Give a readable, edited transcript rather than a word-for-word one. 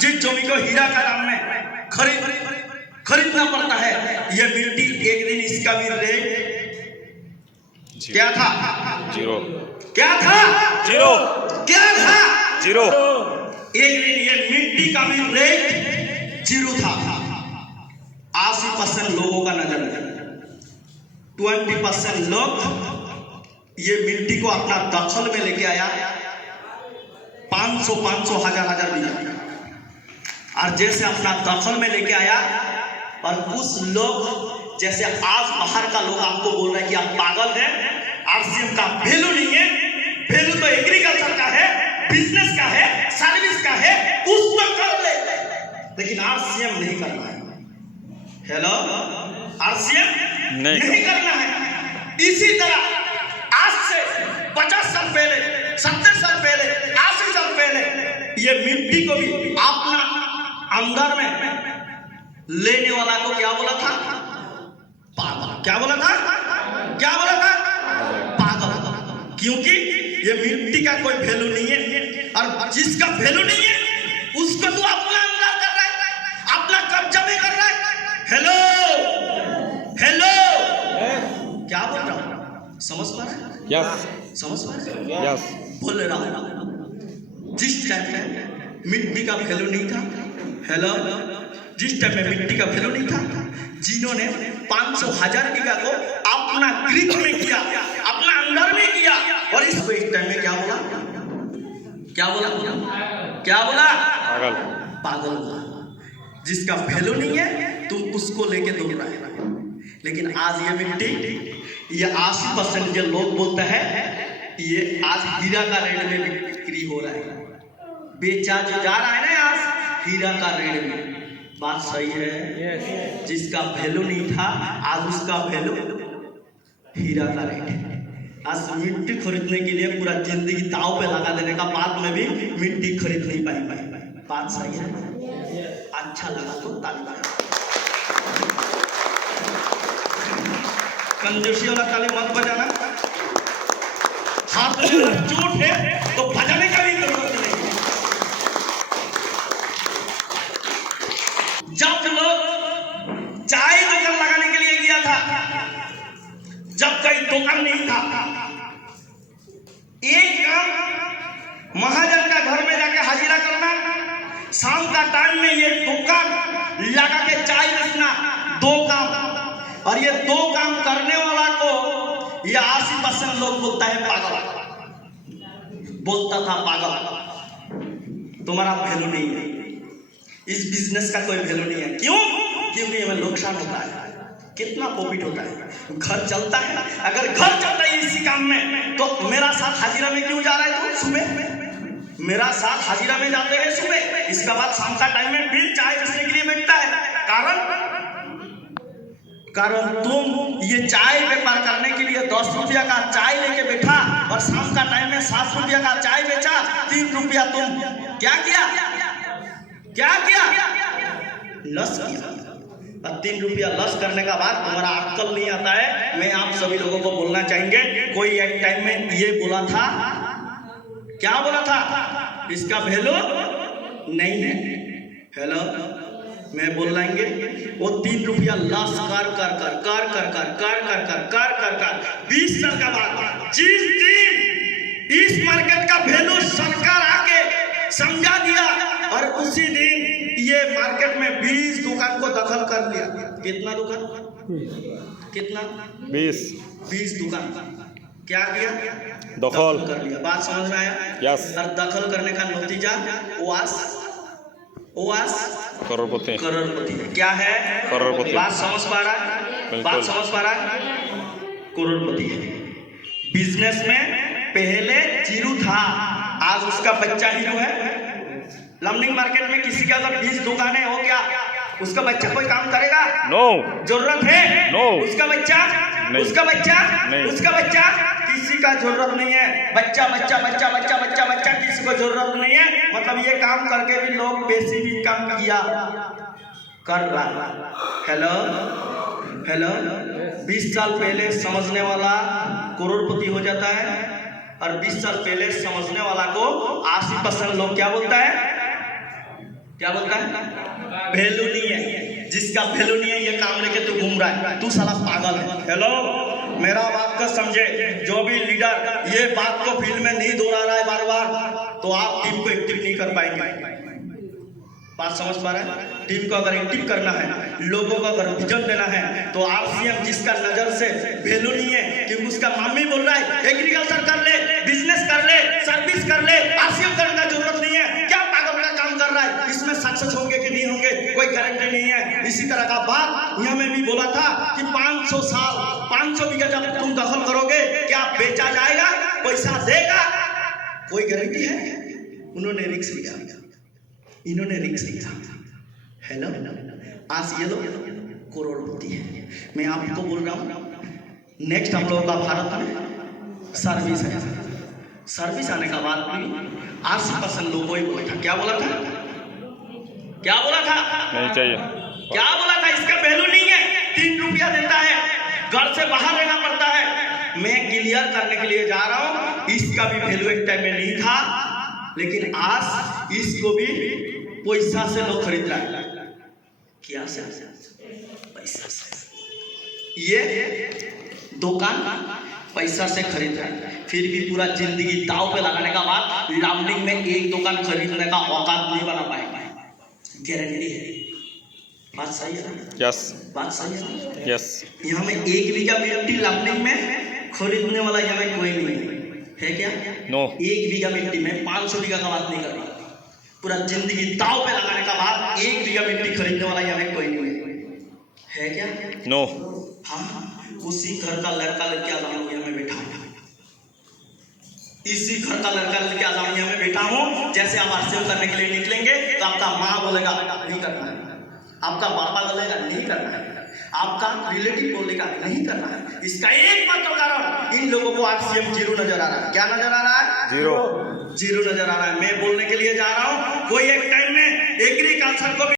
जिस जमी को हीरा का नाम में खरीदना पड़ता है, ये मिट्टी एक दिन इसका भी रेट क्या था? जीरो। क्या था? जीरो। क्या था? जीरो। एक दिन ये मिट्टी का भी रेट जीरो था। 80% लोगों का नजर है, 20% लोग ये मिट्टी को अपना दखल में लेके आया, 500 हजार दिया, और जैसे अपना दखल में लेके आया, और कुछ लोग जैसे आज बाहर का लोग आपको बोल रहे हैं कि आप पागल हैं, आरसीएम का वैल्यू नहीं है, वैल्यू तो एग्रीकल्चर का है, बिजनेस का है, सर्विस का है, उसको कर ले, लेकिन आरसीएम नहीं करना है। हेलो, आरसीएम नहीं करना है। इसी तरह आज से 50 साल पहले, 70 साल पहले, 80 साल पहले ये मिट्टी को भी अपना अंदर में लेने वाला को क्या बोला था? पागल। क्या बोला था? क्या बोला था? पागल। क्योंकि ये मिट्टी का कोई वैल्यू नहीं है, और जिसका वैल्यू नहीं है उसको तो अपना अंदर कर रहा है, अपना कब्जा में कर रहा है। हेलो हेलो, क्या बोल रहा हूँ? समझ पा रहे हैं? यस। समझ पा रहे हैं? यस। बोल रहा हूँ, जिस टाइम में मिट्टी का वैल्यू नहीं था, हेलो, जिस टाइम में मिट्टी का वैल्यू नहीं था, जिन्होंने 500 हजार बीघा को अपना ग्रिप में किया, अपना अंदर में किया, और इस टाइम में क्या बोला? क्या बोला? क्या बोला? पागल। पागल बोला। जिसका वैल्यू नहीं है तुम उसको लेके दौड़ रहे हो। लेकिन आज ये मिट्टी, ये 80% जो लोग बोलते हैं, ये आज हीरा का रेट में बिक्री हो रहा है, बेचा जो जा रहा है ना आज हीरा का रेट में। बात सही है? जिसका वैल्यू नहीं था आज उसका वैल्यू हीरा का रेट है। आज मिट्टी खरीदने के लिए पूरा जिंदगी दांव पे लगा देने का बाद में भी मिट्टी खरीद नहीं पाई। बात सही है? अच्छा लगा तो ताली बजाओ, कंजूसी वाला ताली मत बजाना। हाथ में चोट है तो बजाने का भी जरूरत नहीं। जब लोग चाय दुकान लगाने के लिए गया था, जब कहीं दुकान नहीं था, एक काम महाजन का घर में जाके हाजिरा करना, शाम का टाइम में ये दुकान लगा के चाय बेचना, 2 काम। और ये 2 काम करने वाला को ये 80% लोग बोलता है पागल, बोलता था पागल, तुम्हारा वैल्यू नहीं है, इस बिजनेस का कोई वैल्यू नहीं है। क्यों? क्योंकि इसमें नुकसान होता है। कितना प्रॉफिट होता है? घर चलता है? अगर घर चलता है इसी काम में, तो मेरा साथ हाजिरा में क्यों जा रहा है? तो सुबह मेरा साथ हाजिरा में जाते हैं सुबह, इसके बाद शाम का टाइम में फिर चाय बेचने के लिए बैठता है। कारण तुम ये चाय व्यापार करने के लिए 10 रुपया का चाय लेके बैठा, और शाम का टाइम में 7 रुपया का चाय बेचा, 3 रुपया तुम क्या किया? क्या किया? लस किया। और 3 रुपया लस करने का बाद तुम्हारा अक्ल नहीं आता है। मैं आप सभी लोगों को बोलना चाहेंगे, कोई एक टाइम में ये बोला था, क्या बोला था? इसका वैल्यू नहीं है। हेलो, मैं बोल लाएंगे, वो 3 रुपया लॉस कर 20 साल का बाद जिस दिन इस मार्केट का वैल्यू सरकार आके समझा दिया, और उसी दिन ये मार्केट में 20 दुकान को दखल कर लिया। कितना दुकान? कितना? 20 दुकान क्या किया? दखल कर लिया। बात समझ में आया? यस। और दखल करने का नतीजा ओआस करोड़पति। क्या है? करोड़पति। बात समझ पा रहा है? बात समझ पा रहा है? करोड़पति है। बिजनेस में पहले जीरो था, आज उसका बच्चा हीरो है। लमडिंग मार्केट में किसी के अगर 20 दुकानें हो गया, उसका बच्चा कोई काम करेगा? नो। जरूरत है? नो। उसका बच्चा नहीं। उसका बच्चा नहीं। उसका बच्चा किसी का जरूरत नहीं है। बच्चा किसी को जरूरत नहीं है। मतलब ये काम करके भी लोग पैसे भी कम किया कर रहा। हेलो हेलो, 20 साल पहले समझने वाला करोड़पति हो जाता है, और 20 साल पहले समझने वाला को 80% लोग क्या बोलता है? क्या बोलता है? वैल्यू नहीं है। जिसका वैल्यू नहीं है ये काम लेके तू घूम रहा है, तू साला पागल है। हेलो, मेरा बात को समझे। जो भी लीडर ये बात को फील्ड में नहीं दोहरा रहा है बार बार, तो आप टीम को एक्टिव नहीं कर पाएंगे। बात समझ पा रहे हैं? टीम को अगर एक्टिव करना है, लोगों को अगर विजन देना है, तो आरसीएम जिसका नजर से वैल्यू नहीं है, क्योंकि उसका मम्मी बोल रहा है एग्रीकल्चर कर ले, बिजनेस कर ले, सर्विस कर ले, आरसीएम करने का जरूरत नहीं है। क्या पागल का काम कर रहा है? इसमें सक्सेस होंगे कि नहीं होंगे कोई गारंटी नहीं है। इसी तरह का बात यहाँ में भी बोला था कि 500 साल 500 बीघा जब तुम दखल करोगे, क्या बेचा जाएगा? पैसा देगा? कोई गारंटी है? उन्होंने रिस्क लिया, इन्होंने रिक्स लिया। हेलो, आज ये लोग करोड़पति है। मैं आपको बोल रहा हूँ नेक्स्ट हम लोगों का भारत में सर्विस है। सर्विस आने का बाद भी 80% लोगों ही बोला था। क्या बोला था? क्या बोला था? नहीं चाहिए। क्या बोला था? इसका वैल्यू नहीं है। 3 रुपया देता है, घर से बाहर रहना पड़ता है। मैं क्लियर करने के लिए जा रहा हूँ, इसका भी वैल्यू एक टाइम में नहीं था, लेकिन आज इसको भी पैसा से लोग खरीद रहा है। क्या से? पैसा से। ये दुकान पैसा से खरीद रहा है, फिर भी पूरा जिंदगी दाव पे लगाने का बाद लामडिंग में एक दुकान खरीदने का औकात नहीं बना पाएगा। गारंटी है। बात सही है ना? यस। बात सही है ना? यस। यहाँ में 1 बीघा मिट्टी लामडिंग में खरीदने वाला यहाँ में कोई नहीं है। क्या? नो। 1 बीघा मिट्टी में 500 बीघा का बात नहीं कर रहा। पूरा जिंदगी दाव पे लगाने का बाद 1 बीघा मिट्टी खरीदने वाला यहाँ में कोई नहीं है। क्या? नो। हाँ, उसी घर का लड़का लड़के आजाम यहाँ में बैठा हूँ। इसी घर का लड़का लड़के आजाम यहाँ में बैठा हूँ। जैसे आप आरसीएम करने के लिए निकलेंगे तो आपका माँ बोलेगा नहीं करना है, आपका पापा बोलेगा नहीं करना है, आपका रिलेटिव बोलेगा नहीं करना है। इसका एकमात्र कारण इन लोगों को आरसीएम 0 नजर आ रहा है। क्या नजर आ रहा है? 0 नजर आ रहा है। मैं बोलने के लिए जा रहा हूँ, कोई एक टाइम में एग्रीकल्चर को